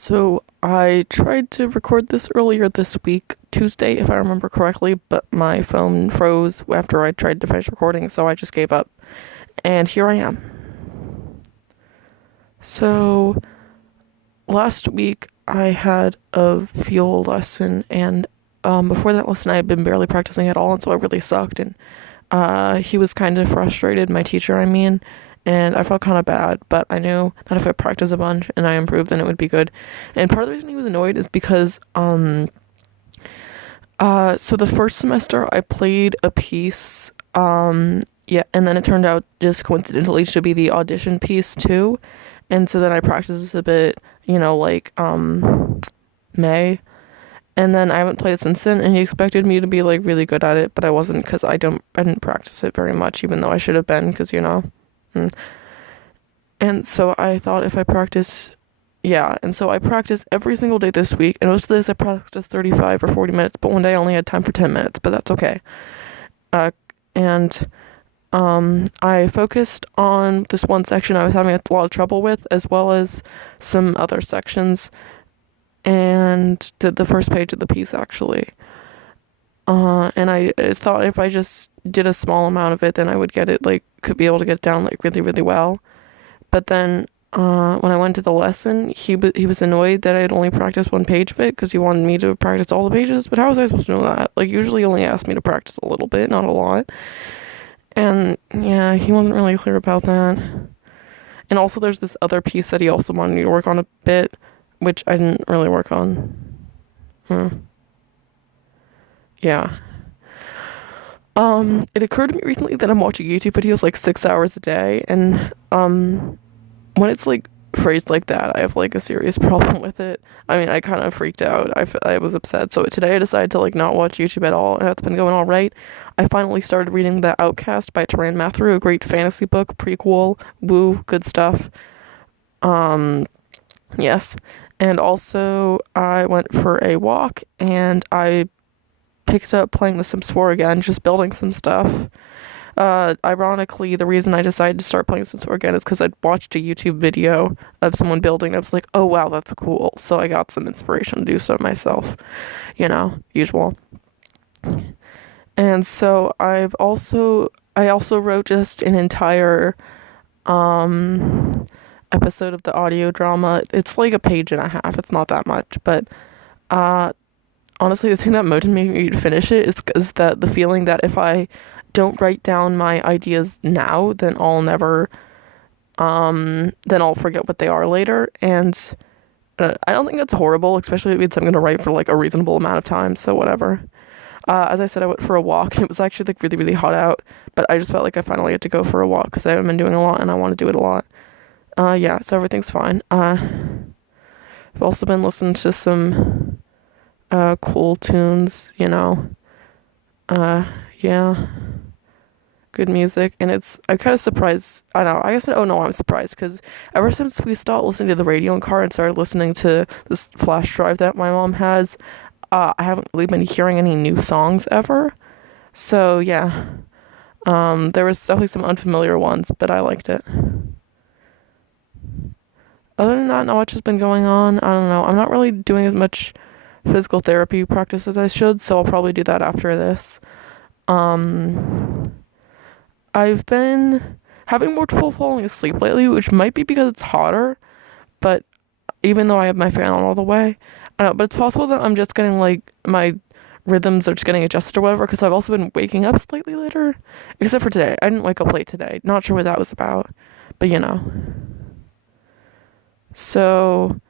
So I tried to record this earlier this week, Tuesday, if I remember correctly, but my phone froze after I tried to finish recording, so I just gave up. And here I am. So last week I had a viola lesson, and before that lesson I had been barely practicing at all, and so I really sucked. And he was kind of frustrated, my teacher, I mean, and I felt kind of bad, but I knew that if I practiced a bunch and I improved, then it would be good. And part of the reason he was annoyed is because, so the first semester I played a piece, yeah, and then it turned out just coincidentally to be the audition piece too. And so then I practiced this a bit, May. And then I haven't played it since then, and he expected me to be like really good at it, but I wasn't because I didn't practice it very much, even though I should have been, because Mm. And so I thought if I practice, yeah, and so I practiced every single day this week, and most of this I practiced 35 or 40 minutes, but one day I only had time for 10 minutes, but that's okay. Uh, and I focused on this one section I was having a lot of trouble with, as well as some other sections, and did the first page of the piece actually. And I thought if I just did a small amount of it, then I would get it, like, could be able to get it down, like, really, really well. But then, when I went to the lesson, he was annoyed that I had only practiced one page of it, because he wanted me to practice all the pages, but how was I supposed to know that? Like, usually he only asked me to practice a little bit, not a lot. And, yeah, he wasn't really clear about that. And also there's this other piece that he also wanted me to work on a bit, which I didn't really work on. Hmm. Yeah. It occurred to me recently that I'm watching YouTube videos like 6 hours a day, and when it's like phrased like that, I have like a serious problem with it. I mean, I kind of freaked out. I was upset. So today I decided to like not watch YouTube at all, and that's been going all right. I finally started reading The Outcast by Taran Matharu, a great fantasy book, prequel, woo, good stuff. Um, yes. And also, I went for a walk, and I picked up playing The Sims 4 again, just building some stuff. Ironically, the reason I decided to start playing Sims 4 again is because I'd watched a YouTube video of someone building. I was like, oh wow, that's cool. So I got some inspiration to do so myself. Usual. And so I also wrote just an entire episode of the audio drama. It's like a page and a half. It's not that much, but uh honestly, the thing that motivated me to finish it is that the feeling that if I don't write down my ideas now, then I'll forget what they are later. And I don't think that's horrible, especially if it means I'm gonna write for like a reasonable amount of time. So whatever. As I said, I went for a walk, and it was actually like really, really hot out. But I just felt like I finally had to go for a walk because I haven't been doing a lot, and I want to do it a lot. Yeah, so everything's fine. I've also been listening to some cool tunes, yeah, good music. And I'm kind of surprised. I don't know, I guess, oh no, I'm surprised because ever since we stopped listening to the radio in car and started listening to this flash drive that my mom has, I haven't really been hearing any new songs ever. So yeah, there was definitely some unfamiliar ones, but I liked it. Other than that, not much has been going on. I don't know, I'm not really doing as much physical therapy practice as I should, so I'll probably do that after this. Um, I've been having more trouble falling asleep lately, which might be because it's hotter, but even though I have my fan on all the way, I don't know, but it's possible that I'm just getting like my rhythms are just getting adjusted or whatever, because I've also been waking up slightly later, except for today. I didn't wake up late today. Not sure what that was about, but So,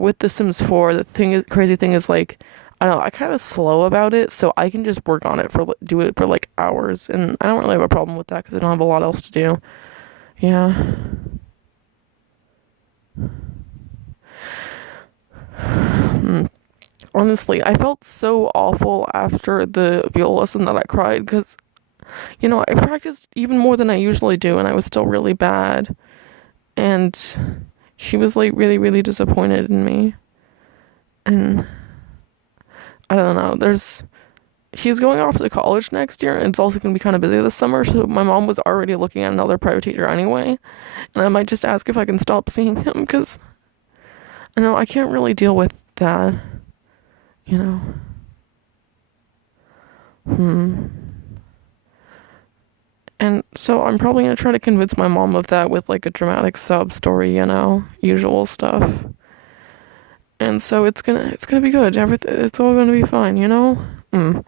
with The Sims 4, crazy thing is like, I don't know, I kind of slow about it, so I can just work on it do it for like hours, and I don't really have a problem with that because I don't have a lot else to do. Yeah. Honestly, I felt so awful after the viola lesson that I cried because, I practiced even more than I usually do, and I was still really bad. And she was like really, really disappointed in me. And I don't know, he's going off to college next year, and it's also going to be kind of busy this summer, so my mom was already looking at another private teacher anyway, and I might just ask if I can stop seeing him, because No, I can't really deal with that, you know. Hmm. And so I'm probably gonna try to convince my mom of that with like a dramatic sub story, usual stuff. And so it's gonna be good. Everything, it's all gonna be fine, you know. Hmm.